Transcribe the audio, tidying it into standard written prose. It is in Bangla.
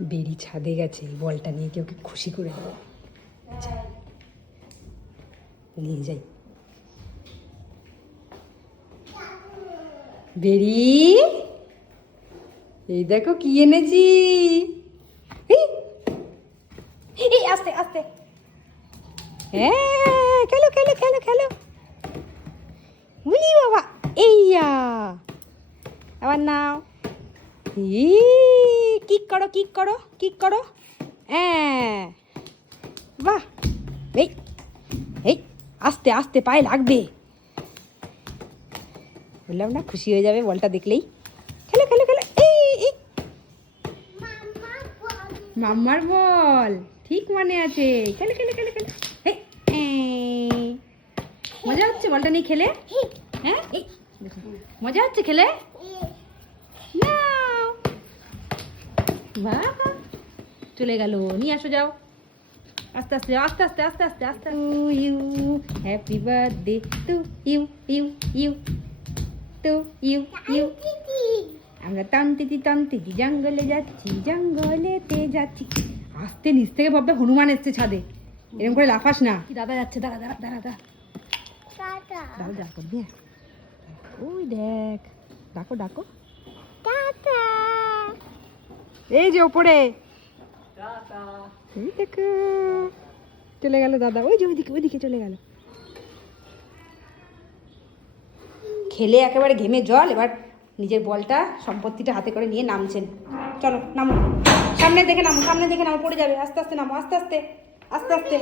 বেরি ছাদে গেছে, বলটা নিয়ে কেউ খুশি করে দেবো। নিয়ে যাই। বেরি, এই দেখো কি এনেছি। এই আস্তে আস্তে। হ্যাঁ, খেলো খেলো খেলো খেলো। বুঝলি বাবা, এইয়া আবার নাও। কিক করো কিক করো কিক করো। হ্যাঁ, বাহ। এই এই আস্তে আস্তে, পায়ে লাগবে। বললাম না, খুশি হয়ে যাবে বলটা দেখলেই। খেলো খেলো খেলো। এই মাম্মার বল, ঠিক মনে আছে। খেলে খেলে খেলে খেলে। মজা হচ্ছে বলটা নিয়ে খেলে? হ্যাঁ, মজা হচ্ছে খেলে? নাও। বাহ, চলে গেল। নিয়ে আসো, যাও। আস্তে আস্তে আস্তে আস্তে আস্তে আস্তে আস্তে। You happy birthday to you you you to you you. আমরা টানতিতি জঙ্গলে যাচ্ছি, জঙ্গলেতে যাচ্ছি। আস্তে, নিচ থেকে ভাববে হনুমান এসছে ছাদে। এরকম করে লাফাস না। দাদা যাচ্ছে, দাঁড়া দাঁড়া দাঁড়া দাঁড়া দাঁড়া দাঁড়া করবি। ওই দেখ, ডাকো ডাকো। এই যে ওপরে, এই দেখো চলে গেল দাদা। ওই যে ওইদিকে ওইদিকে চলে গেল। খেলে একেবারে ঘেমে জল। এবার নিজের বলটা, সম্পত্তিটা হাতে করে নিয়ে নামছেন। চলো নামো, সামনে দেখে নামো, সামনে দেখে নামো, পড়ে যাবে। আস্তে আস্তে নামো, আস্তে আস্তে আস্তে আস্তে।